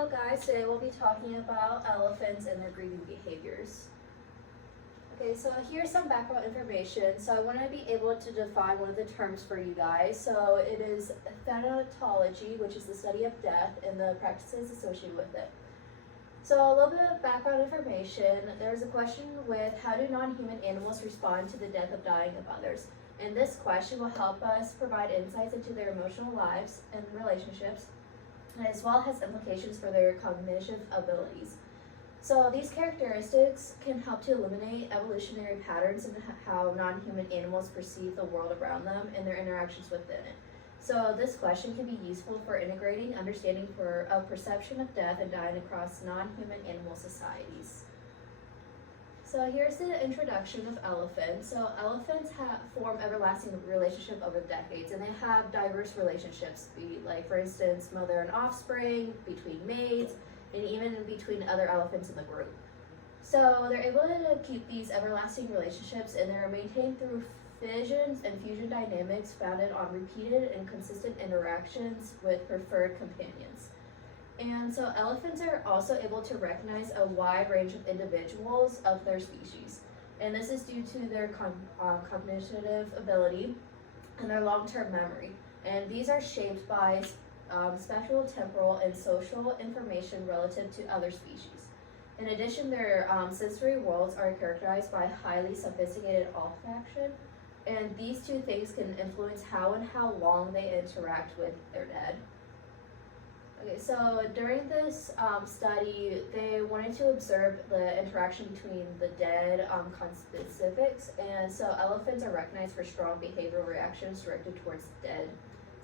Hello guys, today we'll be talking about elephants and their grieving behaviors. Okay, so here's some background information. So I want to be able to define one of the terms for you guys. So it is thanatology, which is the study of death and the practices associated with it. So a little bit of background information. There's a question with how do non-human animals respond to the death of dying of others? And this question will help us provide insights into their emotional lives and relationships, as well as implications for their cognitive abilities. So these characteristics can help to illuminate evolutionary patterns in how non-human animals perceive the world around them and their interactions within it. So this question can be useful for integrating understanding for a perception of death and dying across non-human animal societies. So here's the introduction of elephants. So elephants form everlasting relationship over decades, and they have diverse relationships, like for instance, mother and offspring, between mates, and even between other elephants in the group. So they're able to keep these everlasting relationships, and they're maintained through fissions and fusion dynamics founded on repeated and consistent interactions with preferred companions. And so elephants are also able to recognize a wide range of individuals of their species. And this is due to their cognitive ability and their long-term memory. And these are shaped by spatial, temporal, and social information relative to other species. In addition, their sensory worlds are characterized by highly sophisticated olfaction, and these two things can influence how and how long they interact with their dead. Okay, so during this study, they wanted to observe the interaction between the dead conspecifics, and so elephants are recognized for strong behavioral reactions directed towards dead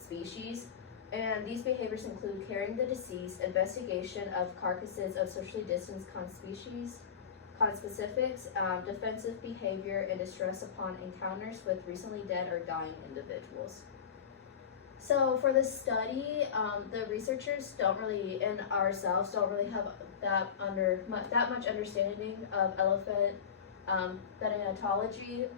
species. And these behaviors include carrying the deceased, investigation of carcasses of socially distanced conspecifics, defensive behavior, and distress upon encounters with recently dead or dying individuals. So for this study, the researchers and ourselves don't really have that much understanding of elephant thanatology.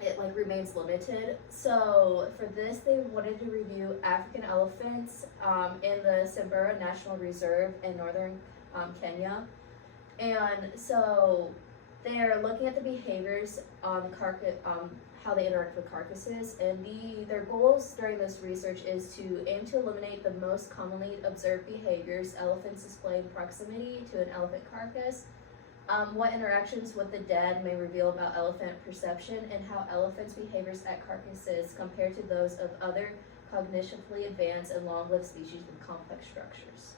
It remains limited. So for this, they wanted to review African elephants in the Samburu National Reserve in northern Kenya. And so they're looking at the behaviors on the carcass, how they interact with carcasses, and their goals during this research is to aim to eliminate the most commonly observed behaviors elephants display in proximity to an elephant carcass, what interactions with the dead may reveal about elephant perception, and how elephants' behaviors at carcasses compare to those of other cognitively advanced and long-lived species with complex structures.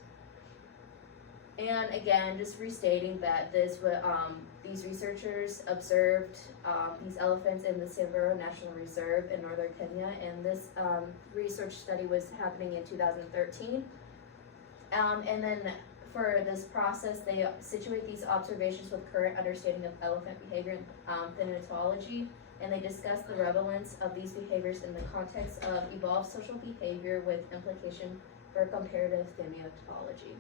And again, just restating that these researchers observed these elephants in the Samburu National Reserve in northern Kenya, and this research study was happening in 2013. And then for this process, they situate these observations with current understanding of elephant behavior and thanatology, and they discuss the relevance of these behaviors in the context of evolved social behavior with implication for comparative thanatology.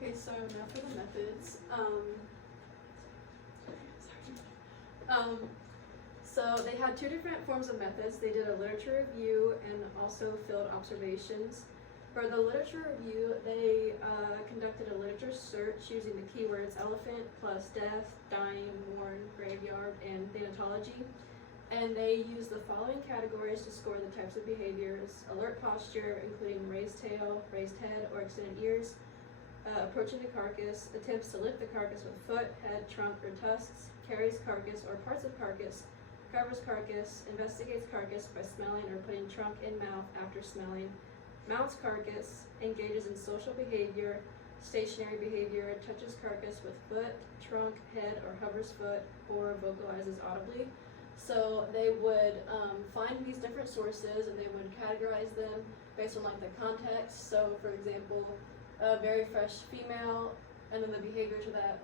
Okay, so now for the methods. So they had two different forms of methods. They did a literature review and also field observations. For the literature review, they conducted a literature search using the keywords elephant plus death, dying, mourn, graveyard, and thanatology. And they used the following categories to score the types of behaviors: alert posture, including raised tail, raised head, or extended ears, approaching the carcass, attempts to lift the carcass with foot, head, trunk, or tusks, carries carcass or parts of carcass, covers carcass, investigates carcass by smelling or putting trunk in mouth after smelling, mounts carcass, engages in social behavior, stationary behavior, touches carcass with foot, trunk, head, or hovers foot, or vocalizes audibly. So they would find these different sources, and they would categorize them based on the context. So for example, a very fresh female, and then the behavior to that,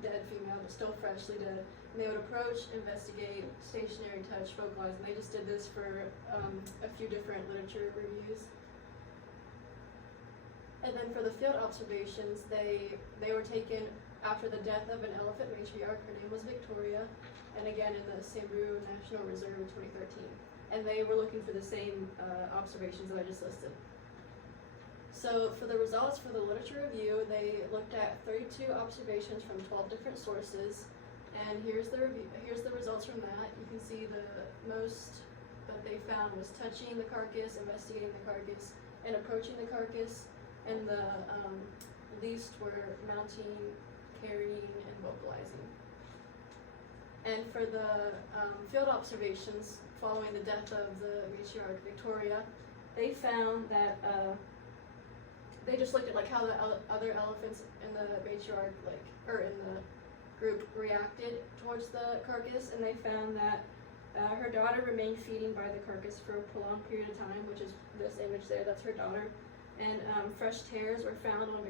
dead female, but still freshly dead. And they would approach, investigate, stationary, touch, vocalize, and they just did this for a few different literature reviews. And then for the field observations, they were taken after the death of an elephant matriarch. Her name was Victoria, and again in the Samburu National Reserve in 2013. And they were looking for the same observations that I just listed. So for the results for the literature review, they looked at 32 observations from 12 different sources, and here's the results from that. You can see the most that they found was touching the carcass, investigating the carcass, and approaching the carcass, and the least were mounting, carrying, and vocalizing. And for the field observations following the death of the matriarch Victoria, they found that they just looked at like how the other elephants in the matriarch in the group reacted towards the carcass, and they found that her daughter remained feeding by the carcass for a prolonged period of time, which is this image there, that's her daughter. And fresh tears were found on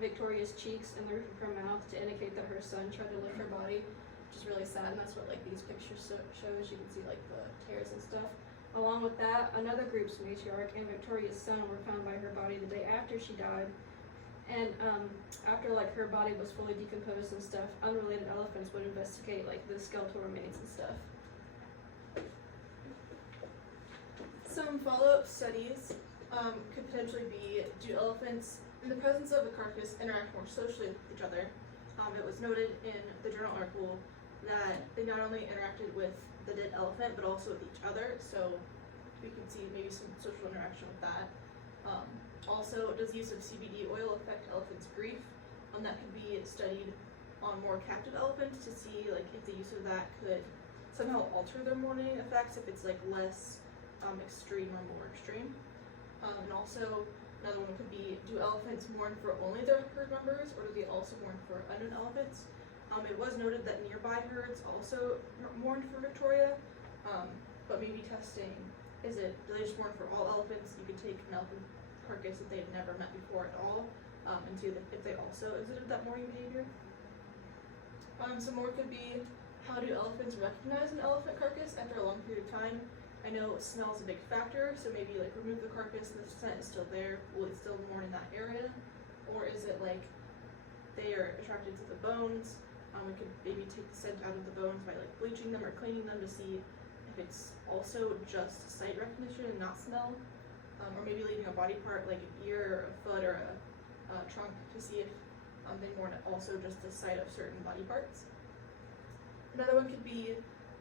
Victoria's cheeks and the roof of her mouth to indicate that her son tried to lift her body, which is really sad, and that's what like these pictures shows. You can see like the tears and stuff. Along with that, another group's matriarch and Victoria's son were found by her body the day after she died. And after like her body was fully decomposed and stuff, unrelated elephants would investigate like the skeletal remains and stuff. Some follow-up studies could potentially be, do elephants, in the presence of a carcass, interact more socially with each other? It was noted in the journal article that they not only interacted with the dead elephant, but also with each other, so we can see maybe some social interaction with that. Also, does the use of CBD oil affect elephants' grief? That could be studied on more captive elephants to see like if the use of that could somehow alter their mourning effects, if it's like less extreme or more extreme. And also, another one could be, do elephants mourn for only their herd members, or do they also mourn for unknown elephants? It was noted that nearby herds also mourned for Victoria, but maybe testing, do they just mourn for all elephants? You could take an elephant carcass that they've never met before at all, and see if they also exhibited that mourning behavior. Some more could be, how do elephants recognize an elephant carcass after a long period of time? I know smell is a big factor, so maybe like remove the carcass and the scent is still there. Will it still mourn in that area? Or is it like they are attracted to the bones? We could maybe take the scent out of the bones by like bleaching them or cleaning them to see if it's also just sight recognition and not smell. Or maybe leaving a body part like an ear or a foot or a trunk to see if they mourn also just the sight of certain body parts. Another one could be,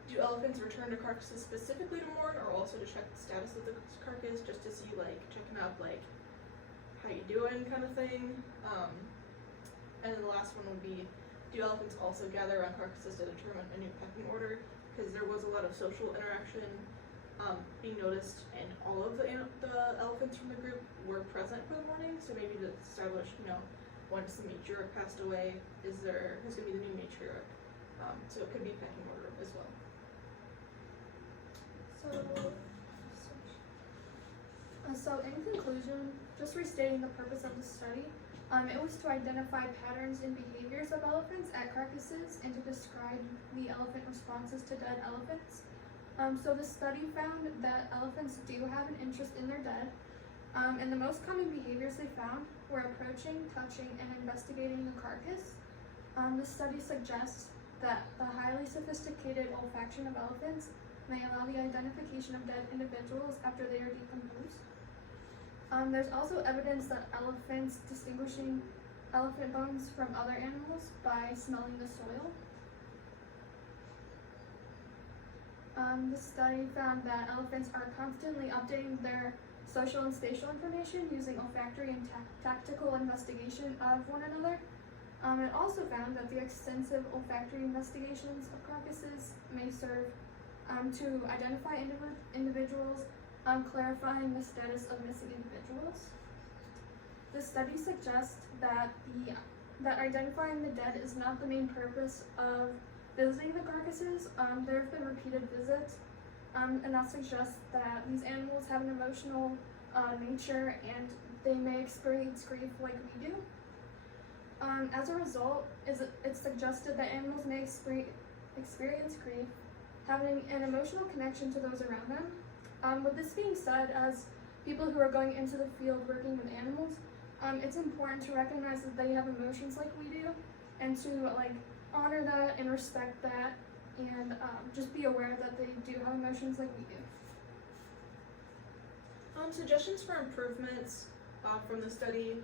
do elephants return to carcasses specifically to mourn, or also to check the status of the carcass, just to see like checking up like how you doing kind of thing. And then the last one would be, do elephants also gather around carcasses to determine a new pecking order? Because there was a lot of social interaction being noticed, and all of the elephants from the group were present for the mourning. So maybe to establish, once the matriarch passed away, who's going to be the new matriarch? So it could be pecking order as well. So in conclusion, just restating the purpose of the study, it was to identify patterns in behaviors of elephants at carcasses and to describe the elephant responses to dead elephants. So the study found that elephants do have an interest in their dead, and the most common behaviors they found were approaching, touching, and investigating the carcass. The study suggests that the highly sophisticated olfaction of elephants may allow the identification of dead individuals after they are decomposed. There's also evidence that elephants distinguishing elephant bones from other animals by smelling the soil. The study found that elephants are constantly updating their social and spatial information using olfactory and tactical investigation of one another. It also found that the extensive olfactory investigations of carcasses may serve to identify individuals, clarifying the status of missing individuals. The study suggests that identifying the dead is not the main purpose of visiting the carcasses. There have been repeated visits, and that suggests that these animals have an emotional nature and they may experience grief like we do. As a result, it's suggested that animals may experience grief, having an emotional connection to those around them. With this being said, as people who are going into the field working with animals, it's important to recognize that they have emotions like we do, and to honor that and respect that, and just be aware that they do have emotions like we do. Suggestions for improvements. from the study.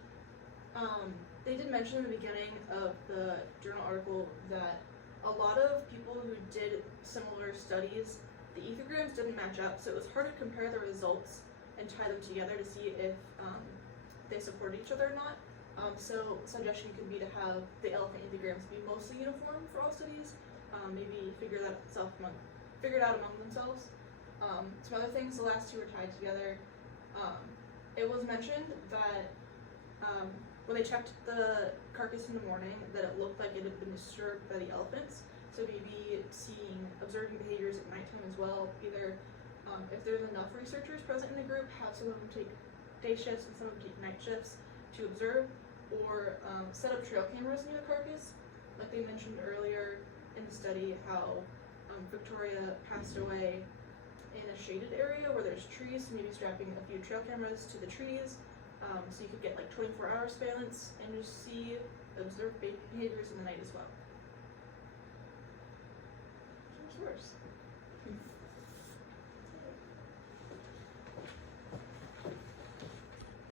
They did mention in the beginning of the journal article that a lot of people who did similar studies, the ethograms didn't match up, so it was hard to compare the results and tie them together to see if they supported each other or not. So suggestion could be to have the elephant ethograms be mostly uniform for all studies, maybe figure it out among themselves. Some other things, the last two were tied together. It was mentioned that when they checked the carcass in the morning, that it looked like it had been disturbed by the elephants. So maybe observing behaviors at nighttime as well. Either if there's enough researchers present in the group, have some of them take day shifts and some of them take night shifts to observe, or set up trail cameras near the carcass. Like they mentioned earlier in the study how Victoria passed away in a shaded area where there's trees, so maybe strapping a few trail cameras to the trees, so you could get like 24-hour surveillance and just observe behaviors in the night as well. Source.